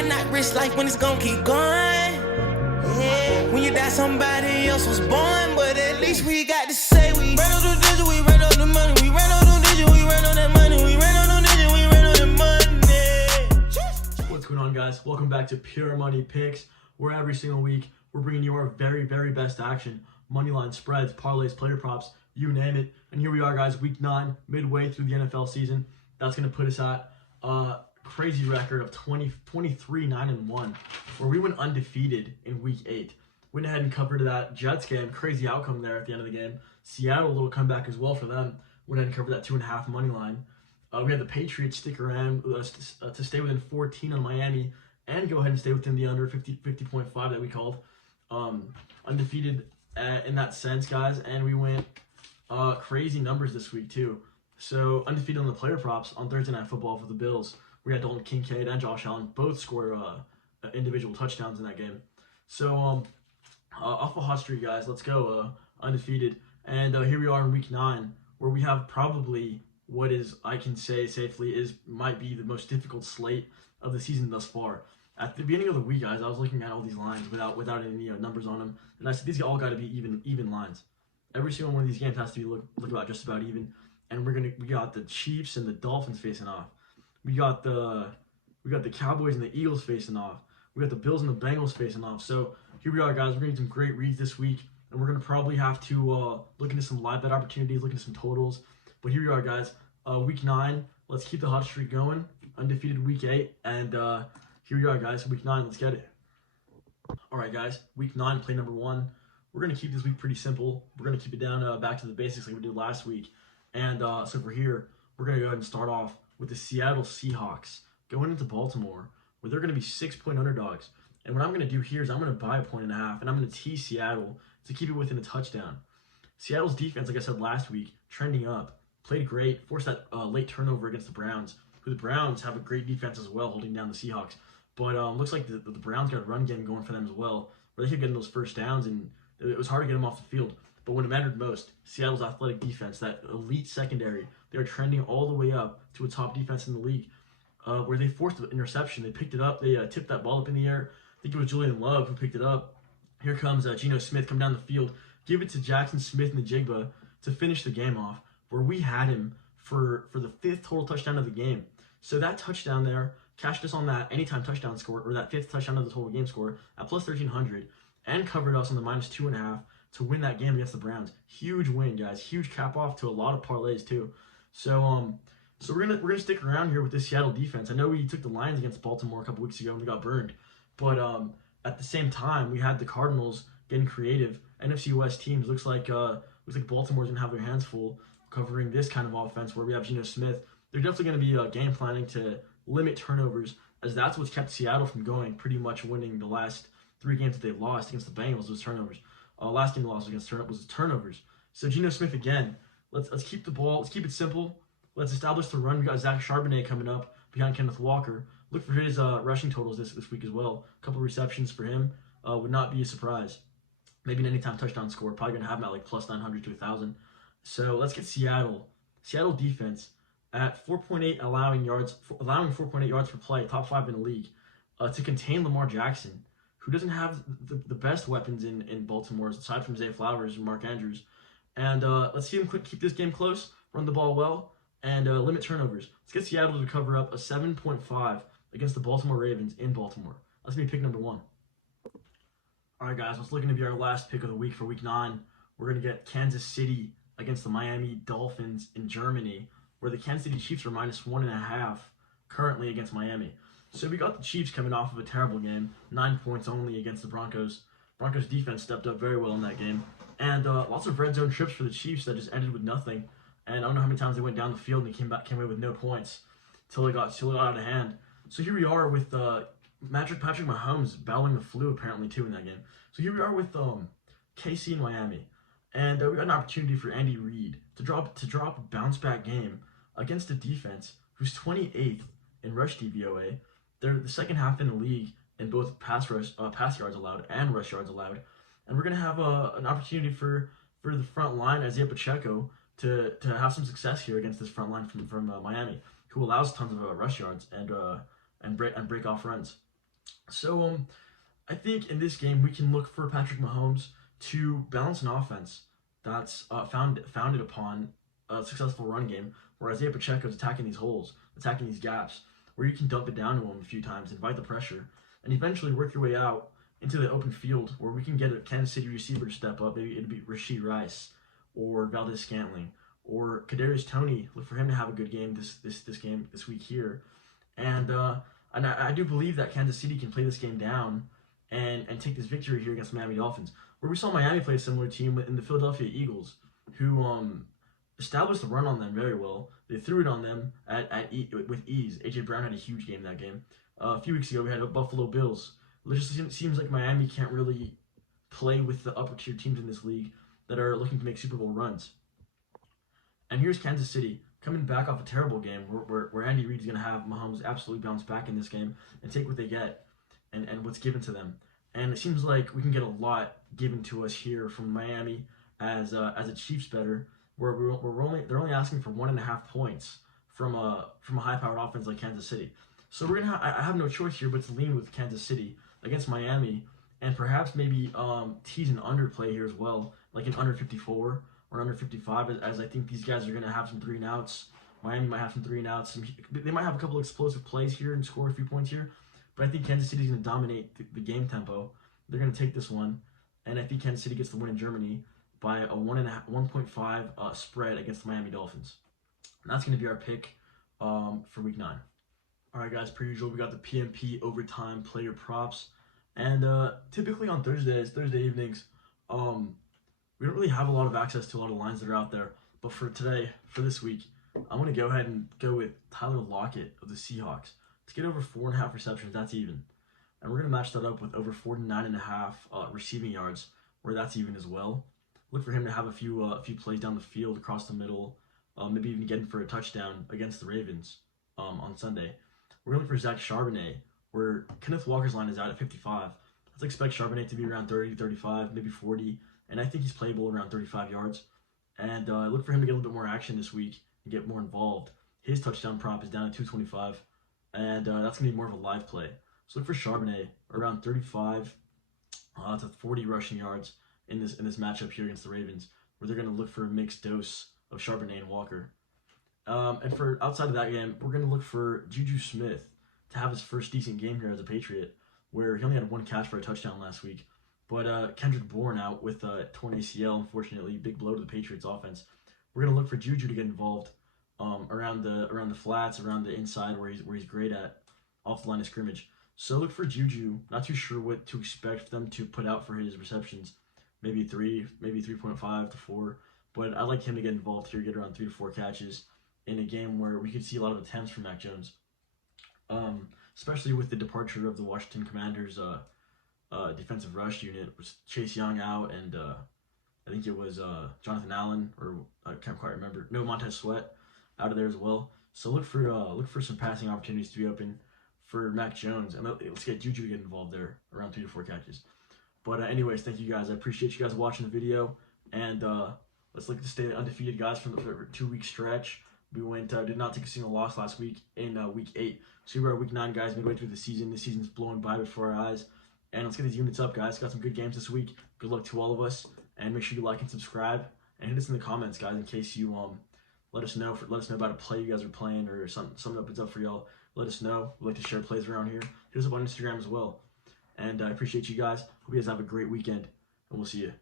Why not risk life when it's gonna keep going? Yeah. When you die, somebody else was born, but at least we got to say we ran on the digit, we ran on the money, we ran on the digit, we ran on that money, we ran on the digit, we ran on that money. What's going on, guys? Welcome back to Pure Money Picks, where every single week we're bringing you our very, very best action, money line spreads, parlays, player props, you name it. And here we are, guys, week 9, midway through the NFL season. That's going to put us at crazy record of 23-9-1, where we went undefeated in week 8. Went ahead and covered that Jets game. Crazy outcome there at the end of the game. Seattle, a little comeback as well for them. Went ahead and covered that 2.5 money line. We had the Patriots stick around to stay within 14 on Miami and go ahead and stay within the under 50.5 that we called. Undefeated in that sense, guys. And we went crazy numbers this week too. So undefeated on the player props on Thursday Night Football for the Bills. We had Dalton Kincaid and Josh Allen both score individual touchdowns in that game. So off a hot streak, guys. Let's go undefeated. And here we are in week 9, where we have probably what is, I can say safely, might be the most difficult slate of the season thus far. At the beginning of the week, guys, I was looking at all these lines without any numbers on them, and I said these all got to be even lines. Every single one of these games has to be look about just about even. And we got the Chiefs and the Dolphins facing off. We got the Cowboys and the Eagles facing off. We got the Bills and the Bengals facing off. So here we are, guys. We're going to get some great reads this week, and we're going to probably have to look into some live bet opportunities, look into some totals. But here we are, guys. Week 9. Let's keep the hot streak going. Undefeated week 8, and here we are, guys. Week 9. Let's get it. All right, guys. Week 9, play number 1. We're going to keep this week pretty simple. We're going to keep it down back to the basics like we did last week. And so for here, we're going to go ahead and start off with the Seattle Seahawks going into Baltimore, where they're going to be 6-point underdogs. And what I'm going to do here is I'm going to buy a 1.5, and I'm going to tease Seattle to keep it within a touchdown. Seattle's defense, like I said last week, trending up, played great, forced that late turnover against the Browns, who the Browns have a great defense as well, holding down the Seahawks. But looks like the Browns got a run game going for them as well, where they kept getting those first downs, and it was hard to get them off the field. But when it mattered most, Seattle's athletic defense, that elite secondary, they are trending all the way up to a top defense in the league, where they forced an interception. They picked it up. They tipped that ball up in the air. I think it was Julian Love who picked it up. Here comes Geno Smith coming down the field. Give it to Jackson Smith and the Jigba to finish the game off, where we had him for the 5th total touchdown of the game. So that touchdown there cashed us on that anytime touchdown score, or that 5th touchdown of the total game score at plus 1,300, and covered us on the minus 2.5 to win that game against the Browns. Huge win, guys. Huge cap off to a lot of parlays too. So we're gonna stick around here with this Seattle defense. I know we took the Lions against Baltimore a couple weeks ago and we got burned, but at the same time we had the Cardinals getting creative. NFC West teams looks like Baltimore's gonna have their hands full covering this kind of offense where we have Geno Smith. They're definitely gonna be game planning to limit turnovers, as that's what's kept Seattle from going pretty much winning the last 3 games that they lost against the Bengals was turnovers. Last game they lost against was turnovers. So Geno Smith again. Let's keep the ball. Let's keep it simple. Let's establish the run. We got Zach Charbonnet coming up behind Kenneth Walker. Look for his rushing totals this week as well. A couple receptions for him would not be a surprise. Maybe an anytime touchdown score. Probably gonna have him at like plus 900 to 1,000. So let's get Seattle. Seattle defense at 4.8 allowing 4.8 yards per play, top 5 in the league, to contain Lamar Jackson, who doesn't have the best weapons in Baltimore, aside from Zay Flowers and Mark Andrews. And let's see him keep this game close, run the ball well, and limit turnovers. Let's get Seattle to cover up a 7.5 against the Baltimore Ravens in Baltimore. That's going to be pick number 1. All right, guys, what's looking to be our last pick of the week for week 9. We're going to get Kansas City against the Miami Dolphins in Germany, where the Kansas City Chiefs are minus 1.5 currently against Miami. So we got the Chiefs coming off of a terrible game, 9 points only against the Broncos. Broncos defense stepped up very well in that game. And lots of red zone trips for the Chiefs that just ended with nothing. And I don't know how many times they went down the field and came away with no points till it got out of hand. So here we are with Patrick Mahomes battling the flu apparently too in that game. So here we are with KC in Miami. And we got an opportunity for Andy Reid to drop a bounce back game against a defense who's 28th in rush DVOA. They're the second half in the league in both pass yards allowed and rush yards allowed. And we're going to have an opportunity for the front line, Isaiah Pacheco, to have some success here against this front line from Miami, who allows tons of rush yards and break off runs. So I think in this game we can look for Patrick Mahomes to balance an offense that's founded upon a successful run game, where Isaiah Pacheco is attacking these holes, attacking these gaps, where you can dump it down to him a few times, invite the pressure, and eventually work your way out into the open field where we can get a Kansas City receiver to step up. Maybe it'd be Rashee Rice or Valdez Scantling or Kadarius Toney. Look for him to have a good game this week here, and I do believe that Kansas City can play this game down and take this victory here against Miami Dolphins, where we saw Miami play a similar team in the Philadelphia Eagles, who established the run on them very well. They threw it on them with ease. A.J. Brown had a huge game that game. A few weeks ago, we had Buffalo Bills. It just seems like Miami can't really play with the upper tier teams in this league that are looking to make Super Bowl runs. And here's Kansas City coming back off a terrible game where Andy Reid is going to have Mahomes absolutely bounce back in this game and take what they get and what's given to them. And it seems like we can get a lot given to us here from Miami as a Chiefs bettor, where they're only asking for 1.5 points from a high-powered offense like Kansas City. So I have no choice here but to lean with Kansas City against Miami, and perhaps maybe tease an underplay here as well, like an under 54 or under 55, as I think these guys are going to have some 3-and-outs. Miami might have some 3-and-outs. They might have a couple explosive plays here and score a few points here, but I think Kansas City is going to dominate the game tempo. They're going to take this one, and I think Kansas City gets the win in Germany by a 1.5 spread against the Miami Dolphins. And that's going to be our pick for Week 9. All right, guys, per usual, we got the PMP overtime player props. And typically on Thursday evenings, we don't really have a lot of access to a lot of lines that are out there. But for today, for this week, I'm going to go ahead and go with Tyler Lockett of the Seahawks to get over 4.5 receptions. That's even. And we're going to match that up with over 49.5 receiving yards, where that's even as well. Look for him to have a few plays down the field, across the middle, maybe even getting for a touchdown against the Ravens on Sunday. We're going to look for Zach Charbonnet, where Kenneth Walker's line is out at 55. Let's expect Charbonnet to be around 30, 35, maybe 40, and I think he's playable around 35 yards. And look for him to get a little bit more action this week and get more involved. His touchdown prop is down at 225, and that's going to be more of a live play. So look for Charbonnet around 35 to 40 rushing yards in this matchup here against the Ravens, where they're going to look for a mixed dose of Charbonnet and Walker. And for outside of that game, we're going to look for Juju Smith to have his first decent game here as a Patriot, where he only had 1 catch for a touchdown last week. But Kendrick Bourne out with a torn ACL, unfortunately, big blow to the Patriots offense. We're going to look for Juju to get involved around the flats, around the inside where he's great at, off the line of scrimmage. So look for Juju. Not too sure what to expect them to put out for his receptions. Maybe 3.5 to 4. But I'd like him to get involved here, get around 3 to 4 catches in a game where we could see a lot of attempts from Mac Jones. Especially with the departure of the Washington Commanders' defensive rush unit, with Chase Young out, and I think it was Jonathan Allen, or I can't quite remember. No, Montez Sweat out of there as well. So look for some passing opportunities to be open for Mac Jones, and let's get Juju to get involved there, around 3 to 4 catches. But anyways, thank you guys. I appreciate you guys watching the video, and let's look to stay undefeated, guys, from the 2-week stretch. We did not take a single loss last week in Week 8. So we're at Week 9, guys, midway through the season. The season's blowing by before our eyes. And let's get these units up, guys. Got some good games this week. Good luck to all of us. And make sure you like and subscribe. And hit us in the comments, guys, in case you let us know about a play you guys are playing, or something opens up for y'all. Let us know. We like to share plays around here. Hit us up on Instagram as well. And I appreciate you guys. Hope you guys have a great weekend. And we'll see you.